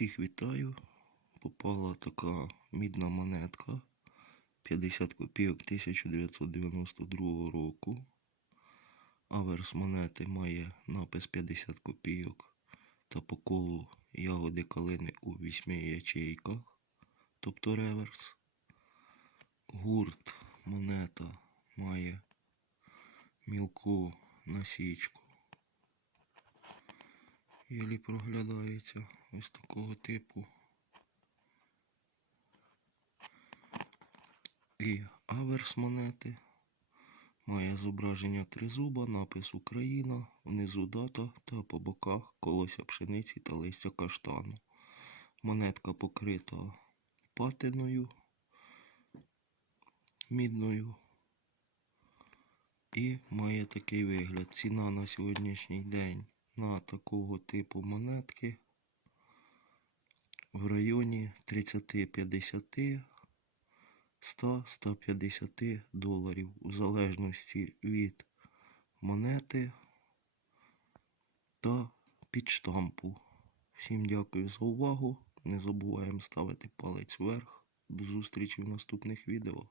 Всіх вітаю. Попала така мідна монетка 50 копійок 1992 року. Аверс монети має напис 50 копійок та по колу ягоди калини у 8 ячейках, тобто реверс. Гурт монета має мілку насічку. Єлі проглядається ось такого типу. І аверс монети має зображення тризуба, напис Україна, внизу дата та по боках колося пшениці та листя каштану. Монетка покрита патиною мідною. І має такий вигляд. Ціна на сьогоднішній день на такого типу монетки в районі 30-50 100-150 доларів у залежності від монети та підштампу. Всім дякую за увагу. Не забуваємо ставити палець вверх. До зустрічі в наступних відео.